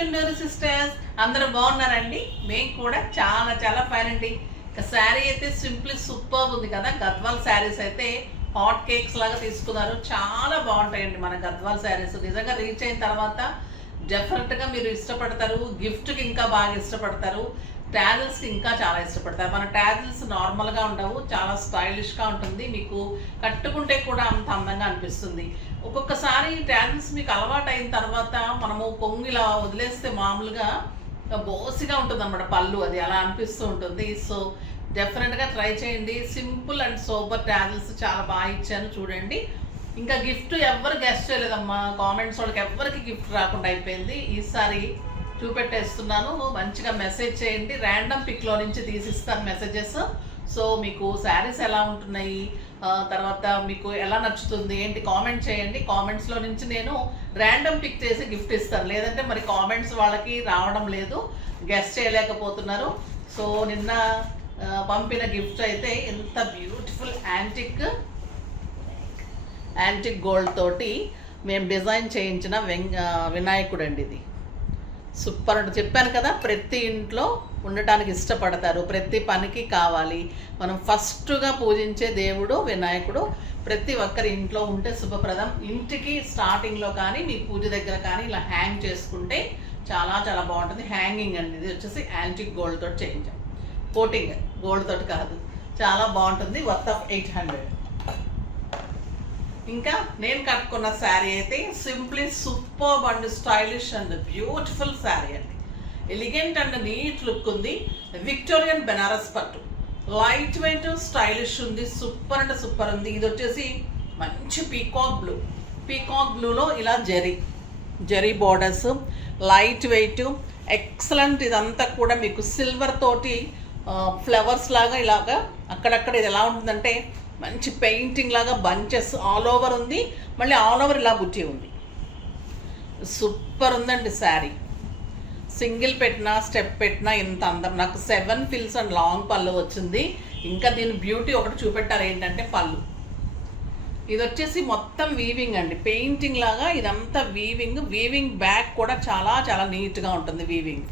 Chunduru sisters అందరూ బాగున్నారండి. మేము కూడా చాలా చాలా ఫైన్ అండి. శారీ అయితే సింప్లీ సూపర్ ఉంది కదా. గద్వాల్ శారీస్ అయితే హాట్ కేక్స్ లాగా తీసుకున్నారు. చాలా బాగుంటాయండి మన గద్వాల్ శారీస్. నిజంగా రీచ్ అయిన తర్వాత డెఫినెట్గా మీరు ఇష్టపడతారు. గిఫ్ట్కి ఇంకా బాగా ఇష్టపడతారు. ట్యాజిల్స్కి ఇంకా చాలా ఇష్టపడతారు. మన ట్యాజిల్స్ నార్మల్గా ఉండవు, చాలా స్టైలిష్గా ఉంటుంది. మీకు కట్టుకుంటే కూడా అంత అందంగా అనిపిస్తుంది. ఒక్కొక్కసారి ట్యాజిల్స్ మీకు అలవాటు అయిన తర్వాత మనము పొంగిలా వదిలేస్తే మామూలుగా బోసిగా ఉంటుంది అన్నమాట పళ్ళు, అది అలా అనిపిస్తూ ఉంటుంది. సో డెఫినెట్గా ట్రై చేయండి. సింపుల్ అండ్ సూపర్ ట్యాజిల్స్ చాలా బాగా ఇచ్చాను చూడండి. ఇంకా గిఫ్ట్ ఎవరు గెస్ట్ చేయలేదమ్మా, కామెంట్స్ వాళ్ళకి ఎవరికి గిఫ్ట్ రాకుండా అయిపోయింది. ఈసారి చూపెట్టేస్తున్నాను, మంచిగా మెసేజ్ చేయండి. ర్యాండమ్ పిక్లో నుంచి తీసిస్తాను మెసేజెస్. సో మీకు శారీస్ ఎలా ఉంటున్నాయి, తర్వాత మీకు ఎలా నచ్చుతుంది ఏంటి కామెంట్ చేయండి. కామెంట్స్లో నుంచి నేను ర్యాండమ్ పిక్ చేసి గిఫ్ట్ ఇస్తాను. లేదంటే మరి కామెంట్స్ వాళ్ళకి రావడం లేదు, గెస్ట్ చేయలేకపోతున్నారు. సో నిన్న పంపిన గిఫ్ట్ అయితే ఎంత బ్యూటిఫుల్ యాంటిక్ గోల్డ్ తోటి మేము డిజైన్ చేయించిన వినాయకుడు అండి. ఇది సూపర్ అంటే చెప్పాను కదా, ప్రతి ఇంట్లో ఉండటానికి ఇష్టపడతారు, ప్రతి పనికి కావాలి. మనం ఫస్ట్గా పూజించే దేవుడు వినాయకుడు. ప్రతి ఒక్కరి ఇంట్లో ఉంటే శుభప్రదం. ఇంటికి స్టార్టింగ్లో కానీ మీ పూజ దగ్గర కానీ ఇలా హ్యాంగ్ చేసుకుంటే చాలా చాలా బాగుంటుంది. హ్యాంగింగ్ అండి, ఇది వచ్చేసి యాంటిక్ గోల్డ్ తోటి చేయించాం. కోటింగ్ గోల్డ్ తోటి కాదు, చాలా బాగుంటుంది. Worth of 800. ఇంకా నేను కట్టుకున్న శారీ అయితే simply super and stylish and beautiful sari అండి. ఎలిగెంట్ అండ్ నీట్ లుక్ ఉంది. విక్టోరియన్ బెనారస్ పట్టు, లైట్ వెయిట్, స్టైలిష్ ఉంది. సూపర్ అంటే సూపర్ ఉంది. ఇది వచ్చేసి మంచి పీకాక్ బ్లూలో ఇలా zari borders, light weight, excellent. ఇదంతా కూడా మీకు సిల్వర్ తోటి ఫ్లవర్స్ లాగా ఇలాగా అక్కడక్కడ ఇది ఎలా ఉంటుందంటే మంచి పెయింటింగ్ లాగా బంచెస్ ఆల్ ఓవర్ ఉంది. మళ్ళీ ఆల్ ఓవర్ ఇలా బుట్టి ఉంది. సూపర్ ఉందండి శారీ. సింగిల్ పెట్టినా స్టెప్ పెట్టినా ఇంత అందం. నాకు 7 ఫిల్స్ అండ్ లాంగ్ పళ్ళు వచ్చింది. ఇంకా దీని బ్యూటీ ఒకటి చూపెట్టారు ఏంటంటే పళ్ళు. ఇది వచ్చేసి మొత్తం వీవింగ్ అండి, పెయింటింగ్ లాగా ఇదంతా వీవింగ్ బ్యాక్ కూడా చాలా చాలా నీట్గా ఉంటుంది. వీవింగ్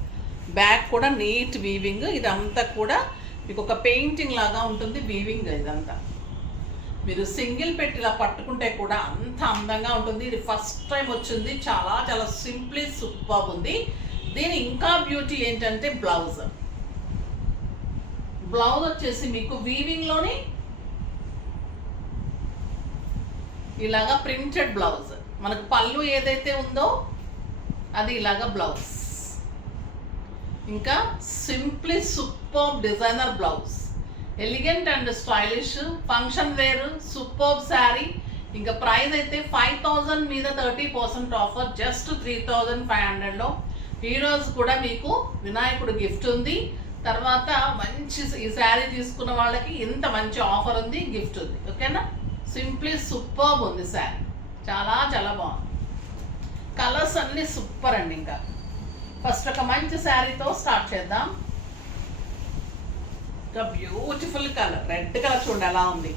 బ్యాక్ కూడా నీట్ వీవింగ్. ఇదంతా కూడా మీకు ఒక పెయింటింగ్ లాగా ఉంటుంది వీవింగ్. ఇదంతా మీరు సింగిల్ పెట్టి ఇలా పట్టుకుంటే కూడా అంత అందంగా ఉంటుంది. ఇది ఫస్ట్ టైం వచ్చింది. చాలా చాలా సింప్లీ సూపర్ ఉంది. దీని ఇంకా బ్యూటీ ఏంటంటే బ్లౌజ్ వచ్చేసి మీకు వీవింగ్లోని ఇలాగా ప్రింటెడ్ బ్లౌజ్. మనకు పళ్ళు ఏదైతే ఉందో అది ఇలాగా బ్లౌజ్. ఇంకా simply super designer blouse, elegant and stylish, function wear, super sari. ఇంకా ప్రైస్ అయితే 5000 మీద 30% ఆఫర్, జస్ట్ 3500లో. ఈరోజు కూడా మీకు వినాయకుడు గిఫ్ట్ ఉంది. తర్వాత మంచి ఈ శారీ తీసుకున్న వాళ్ళకి ఇంత మంచి ఆఫర్ ఉంది, గిఫ్ట్ ఉంది. ఓకేనా, సింప్లీ సూపర్ ఉంది శారీ, చాలా చాలా బాగుంది. కలర్స్ అన్నీ సూపర్ అండి. ఇంకా ఫస్ట్ ఒక మంచి శారీతో స్టార్ట్ చేద్దాం. ఒక బ్యూటిఫుల్ కలర్, రెడ్ కలర్ చూడండి ఎలా ఉంది.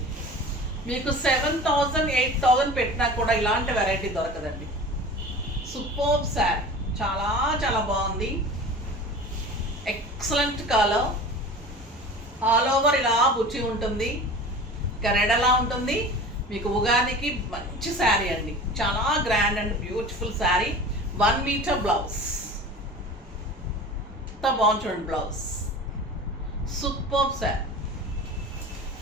మీకు 7000 8000 పెట్టినా కూడా ఇలాంటి వెరైటీ దొరకదండి. సూపర్ శారీ, చాలా చాలా బాగుంది. ఎక్సలెంట్ కలర్, ఆల్ ఓవర్ ఇలా బుచ్చి ఉంటుంది. ఇంకా రెడ్ ఎలా ఉంటుంది. మీకు ఉగాదికి మంచి శారీ అండి, చాలా grand and beautiful sari. 1 metre blouse, ఎంత బాగుంది చూడండి బ్లౌజ్. సూపర్ శారీ,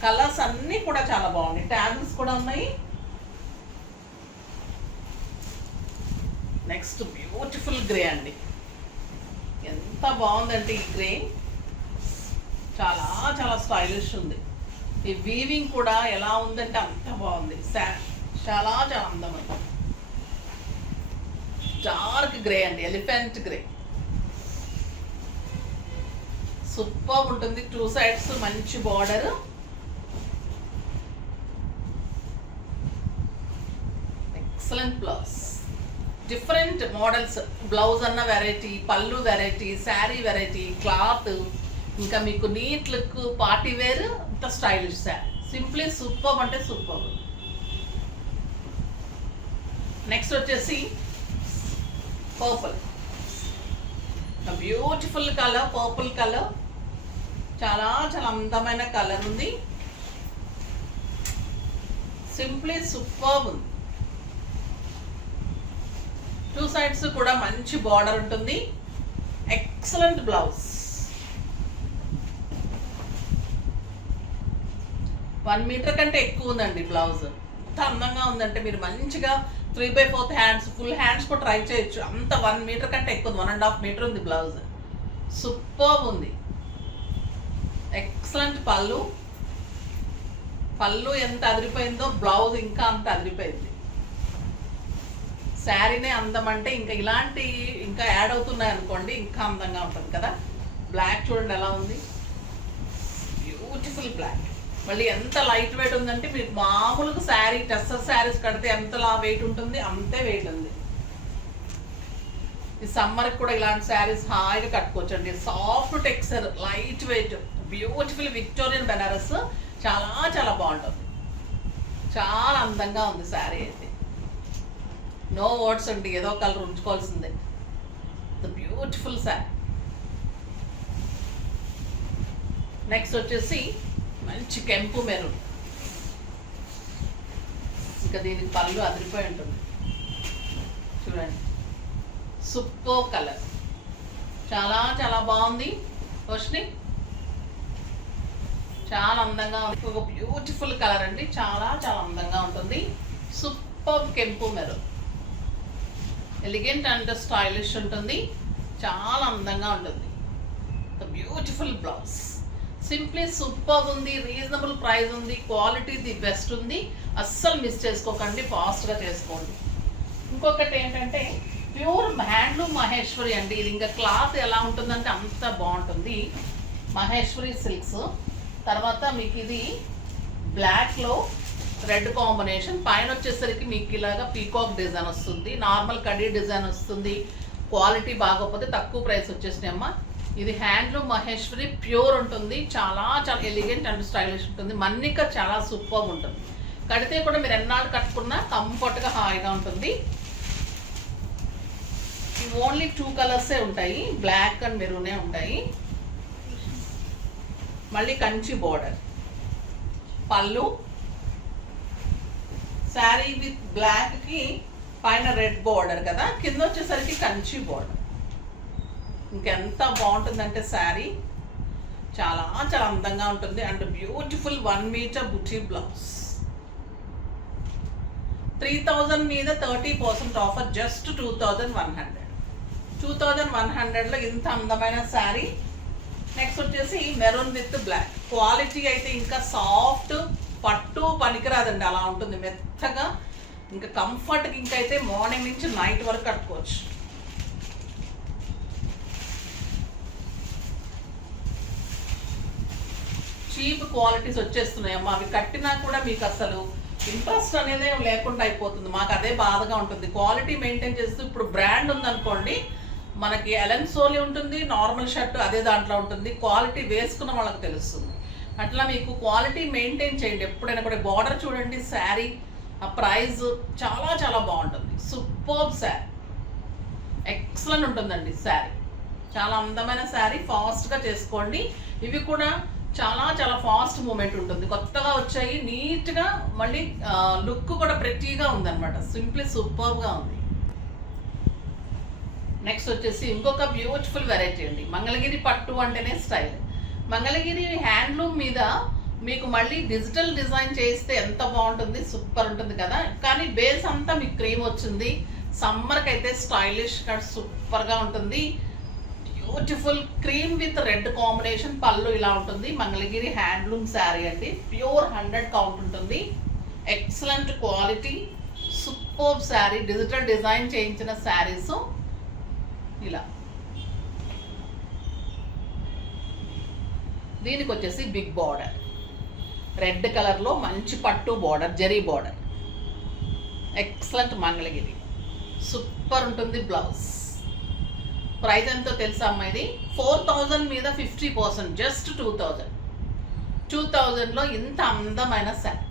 కలర్స్ అన్నీ కూడా చాలా బాగున్నాయి. ట్యాబ్స్ కూడా ఉన్నాయి. నెక్స్ట్ బ్యూటిఫుల్ గ్రే అండి, ఎంత బాగుందంటే ఈ గ్రే చాలా చాలా స్టైలిష్ ఉంది. ఈ వీవింగ్ కూడా ఎలా ఉందంటే అంత బాగుంది. చాలా చాలా అందమైంది. డార్క్ గ్రే అండి, ఎలిఫెంట్ గ్రే. సూపర్ ఉంటుంది. 2 సైడ్స్ మంచి border. Excellent blouse, different models. Blouse అన్న వెరైటీ, పళ్ళు వెరైటీ, శారీ వెరైటీ, క్లాత్. ఇంకా మీకు నీట్ లుక్, పార్టీ వేర్, ఇంత స్టైలిష్ శారీ. సింప్లీ సూపర్ అంటే సూపర్. నెక్స్ట్ వచ్చేసి purple, beautiful colour, purple colour, చాలా చాలా అందమైన కలర్ ఉంది. సింప్లీ సూపర్ ఉంది. టూ సైడ్స్ కూడా మంచి బార్డర్ ఉంటుంది. Excellent blouse. 1 మీటర్ కంటే ఎక్కువ ఉందండి బ్లౌజ్. ఎంత అందంగా ఉందంటే మీరు మంచిగా 3/4 హ్యాండ్స్, ఫుల్ హ్యాండ్స్ కూడా ట్రై చేయొచ్చు. అంత 1 మీటర్ కంటే ఎక్కువ, 1.5 మీటర్ ఉంది బ్లౌజ్. సూపర్ ఉంది. ఎక్సలెంట్ పళ్ళు. పళ్ళు ఎంత అదిరిపోయిందో బ్లౌజ్ ఇంకా అంత అదిరిపోయింది. శారీనే అందం అంటే ఇంకా ఇలాంటి ఇంకా యాడ్ అవుతున్నాయి అనుకోండి, ఇంకా అందంగా ఉంటుంది కదా. బ్లాక్ చూడండి ఎలా ఉంది, బ్యూటిఫుల్ బ్లాక్. మళ్ళీ ఎంత లైట్ వెయిట్ ఉందంటే మీకు మామూలుగా శారీ, టెస్సర్ శారీస్ కడితే ఎంతలా వెయిట్ ఉంటుంది అంతే వెయిట్ ఉంది. ఈ సమ్మర్కి కూడా ఇలాంటి శారీస్ హాయిగా కట్టుకోవచ్చు అండి. Soft texture, light weight, beautiful Victorian Benaras. చాలా చాలా బాగుంటుంది. చాలా అందంగా ఉంది శారీ అయితే. నో వర్డ్స్ అండి, ఏదో కలర్ ఉంచుకోవాల్సిందే. The beautiful sari. నెక్స్ట్ వచ్చేసి మంచి కెంపు మెరూన్. ఇంకా దీనికి పళ్ళు అదిరిపోయి ఉంటుంది చూడండి. సూపర్ కలర్, చాలా చాలా బాగుంది. రోషిని చాలా అందంగా ఉంది. ఒక బ్యూటిఫుల్ కలర్ అండి, చాలా చాలా అందంగా ఉంటుంది. సూపర్ కెంపు మెరూన్, ఎలిగెంట్ అండ్ స్టైలిష్ ఉంటుంది. చాలా అందంగా ఉంటుంది. The beautiful blouse. Simply super ఉంది. రీజనబుల్ ప్రైస్ ఉంది. క్వాలిటీ ది బెస్ట్ ఉంది. అస్సలు మిస్ చేసుకోకండి, ఫాస్ట్గా చేసుకోండి. ఇంకొకటి ఏంటంటే ప్యూర్ హ్యాండ్లూమ్ మహేశ్వరి అండి. ఇది ఇంకా క్లాత్ ఎలా ఉంటుందంటే అంత బాగుంటుంది. మహేశ్వరి సిల్క్స్. తర్వాత మీకు ఇది బ్లాక్లో రెడ్ కాంబినేషన్. పైన వచ్చేసరికి మీకు ఇలాగా పీకాక్ డిజైన్ వస్తుంది. నార్మల్ కడీ డిజైన్ వస్తుంది. క్వాలిటీ బాగోకపోతే తక్కువ ప్రైస్ వచ్చేసినాయి అమ్మ. ఇది హ్యాండ్లూమ్ మహేశ్వరి ప్యూర్ ఉంటుంది. చాలా చాలా ఎలిగెంట్ అండ్ స్టైలిష్ ఉంటుంది. మన్నిక చాలా సూపర్ ఉంటుంది. కడితే కూడా మీరు ఎన్నాళ్ళు కట్టుకున్నా కంఫర్ట్గా హాయిగా ఉంటుంది. ఇవి ఓన్లీ 2 కలర్సే ఉంటాయి, బ్లాక్ అండ్ మెరూనే ఉంటాయి. మళ్ళీ కంచి బోర్డర్. పళ్ళు శారీ విత్ బ్లాక్కి పైన రెడ్ బోర్డర్ కదా, కింద వచ్చేసరికి కంచి బోర్డర్. ఇంకెంత బాగుంటుందంటే శారీ చాలా చాలా అందంగా ఉంటుంది. And beautiful 1 metre buti blouse. 3000 మీద 30% ఆఫర్, జస్ట్ 2100. 2100లో ఇంత అందమైన శారీ. నెక్స్ట్ వచ్చేసి మెరూన్ విత్ బ్లాక్. క్వాలిటీ అయితే ఇంకా సాఫ్ట్, పట్టు పనికిరాదండి, అలా ఉంటుంది మెత్తగా. ఇంకా కంఫర్ట్కి ఇంకైతే మార్నింగ్ నుంచి నైట్ వరకు కట్టుకోవచ్చు. చీప్ క్వాలిటీస్ వచ్చేస్తున్నాయమ్మా. అవి కట్టినా కూడా మీకు అసలు ఇంట్రెస్ట్ అనేది లేకుండా అయిపోతుంది. మాకు అదే బాధగా ఉంటుంది. క్వాలిటీ మెయింటైన్ చేస్తూ ఇప్పుడు బ్రాండ్ ఉందనుకోండి, మనకి ఎలన్ సోలీ ఉంటుంది, నార్మల్ షర్ట్ అదే దాంట్లో ఉంటుంది. క్వాలిటీ వేసుకున్న వాళ్ళకి తెలుస్తుంది. అట్లా మీకు క్వాలిటీ మెయింటైన్ చేయండి ఎప్పుడైనా కూడా. బార్డర్ చూడండి, శారీ, ఆ ప్రైస్ చాలా చాలా బాగుంటుంది. సూపర్ శారీ, ఎక్సలెంట్ ఉంటుందండి శారీ. చాలా అందమైన శారీ. ఫాస్ట్గా చేసుకోండి. ఇవి కూడా చాలా చాలా ఫాస్ట్ మూమెంట్ ఉంటుంది. కొత్తగా వచ్చాయి, నీట్గా, మళ్ళీ లుక్ కూడా ప్రెట్టీగా ఉందన్నమాట. సింప్లీ సూపర్గా ఉంది. నెక్స్ట్ వచ్చేసి ఇంకొక బ్యూటిఫుల్ వెరైటీ అండి. మంగళగిరి పట్టు అంటేనే స్టైల్. మంగళగిరి హ్యాండ్లూమ్ మీద మీకు మళ్ళీ డిజిటల్ డిజైన్ చేస్తే ఎంత బాగుంటుంది, సూపర్ ఉంటుంది కదా. కానీ బేస్ అంతా మీకు క్రీమ్ వచ్చింది. సమ్మర్కి అయితే స్టైలిష్గా సూపర్గా ఉంటుంది. Beautiful cream with red combination. పళ్ళు ఇలా ఉంటుంది. మంగళగిరి హ్యాండ్లూమ్ శారీ అండి. ప్యూర్ 100 కౌంట్ ఉంటుంది. Excellent quality, super sari. Digital design చేయించిన శారీస్ ఇలా. దీనికి వచ్చేసి బిగ్ బార్డర్, రెడ్ కలర్లో మంచి పట్టు border, zari border. Excellent Mangalagiri, super ఉంటుంది బ్లౌజ్. ప్రైస్ ఎంతో తెలుసా అమ్మా? ఇది 4000 మీద 50%, జస్ట్ 2000. 2000లో ఇంత అందమైన శారీ.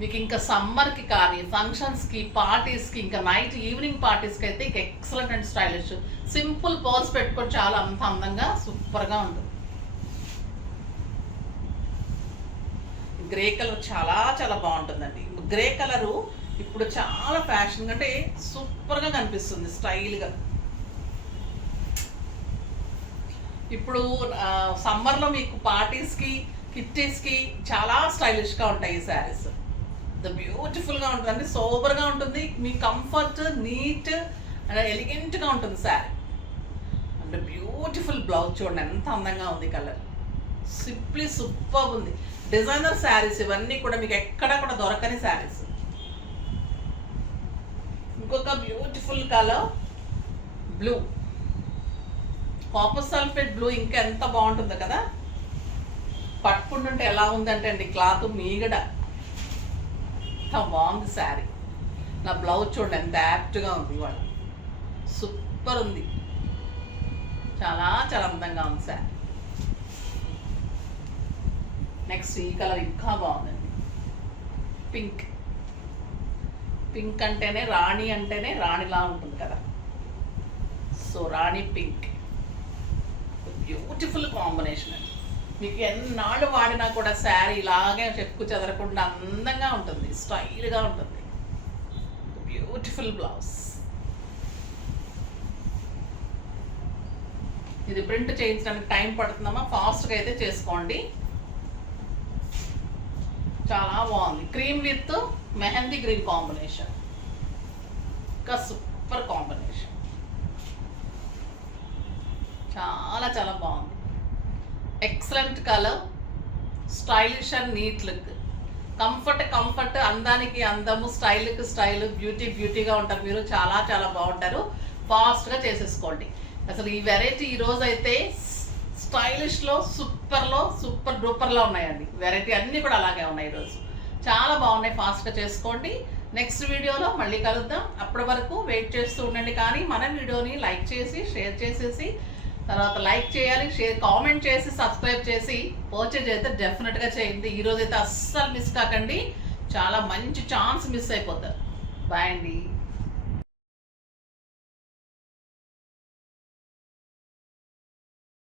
మీకు ఇంకా సమ్మర్కి కానీ ఫంక్షన్స్కి పార్టీస్కి ఇంకా నైట్ ఈవినింగ్ పార్టీస్కి అయితే ఇంకా excellent and stylish. Simple purse పెట్టుకొని చాలా అంత అందంగా సూపర్గా ఉంటుంది. గ్రే కలర్ చాలా చాలా బాగుంటుందండి. గ్రే కలరు ఇప్పుడు చాలా ఫ్యాషన్, అంటే సూపర్గా కనిపిస్తుంది స్టైల్గా. ఇప్పుడు సమ్మర్లో మీకు పార్టీస్కి కిట్టీస్కి చాలా స్టైలిష్గా ఉంటాయి ఈ శారీస్. బ్యూటిఫుల్గా ఉంటుంది, అంటే సోబర్గా ఉంటుంది, మీ కంఫర్ట్ నీట్ అండ్ ఎలిగెంట్గా ఉంటుంది శారీ. అంటే బ్యూటిఫుల్ బ్లౌజ్ చూడండి ఎంత అందంగా ఉంది, కలర్ సింప్లీ సూపర్ ఉంది. డిజైనర్ శారీస్ ఇవన్నీ కూడా మీకు ఎక్కడ కూడా దొరకని శారీస్. ఇంకొక beautiful colour blue, copper sulphate blue, ఇంకా ఎంత బాగుంటుందో కదా. పట్టుకుంటుంటే ఎలా ఉందంటే అండి క్లాత్ మీగడ, ఎంత బాగుంది శారీ. నా బ్లౌజ్ చూడండి ఎంత యాప్ట్గా ఉంది, ఇవాళ సూపర్ ఉంది, చాలా చాలా అందంగా ఉంది శారీ. నెక్స్ట్ ఈ కలర్ ఇంకా బాగుందండి, పింక్. పింక్ అంటేనే రాణి, అంటేనే రాణిలా ఉంటుంది కదా. సో రాణి పింక్ బ్యూటిఫుల్ కాంబినేషన్ అండి. మీకు ఎన్నాళ్ళు వాడినా కూడా శారీ ఇలాగే చెక్కు చెదరకుండా అందంగా ఉంటుంది, స్టైల్గా ఉంటుంది. Beautiful blouse. ఇది ప్రింట్ చేయించడానికి టైం పడుతుందమ్మా, ఫాస్ట్గా అయితే చేసుకోండి. చాలా బాగుంది, cream with mehndi green combination, ఇంకా సూపర్ కాంబినేషన్, చాలా చాలా బాగుంది. Excellent colour, stylish and neat look. Comfort, అందానికి అందము, స్టైల్కి స్టైల్, బ్యూటీగా ఉంటారు మీరు, చాలా చాలా బాగుంటారు. ఫాస్ట్గా చేసేసుకోండి. అసలు ఈ వెరైటీ ఈరోజు అయితే స్టైలిష్లో సూపర్ డూపర్లో ఉన్నాయండి. వెరైటీ అన్నీ కూడా అలాగే ఉన్నాయి ఈరోజు, చాలా బాగున్నాయి. ఫాస్ట్గా చేసుకోండి. నెక్స్ట్ వీడియోలో మళ్ళీ కలుద్దాం. అప్పటి వరకు వెయిట్ చేస్తూ ఉండండి. కానీ మన వీడియోని లైక్ చేసి షేర్ చేసేసి, తర్వాత లైక్ చేయాలి, షేర్, కామెంట్ చేసి, సబ్స్క్రైబ్ చేసి పర్చేజ్ అయితే డెఫినెట్గా చేయండి. ఈరోజు అయితే అస్సలు మిస్ కాకండి, చాలా మంచి ఛాన్స్ మిస్ అయిపోతారు. బాయ్ అండి.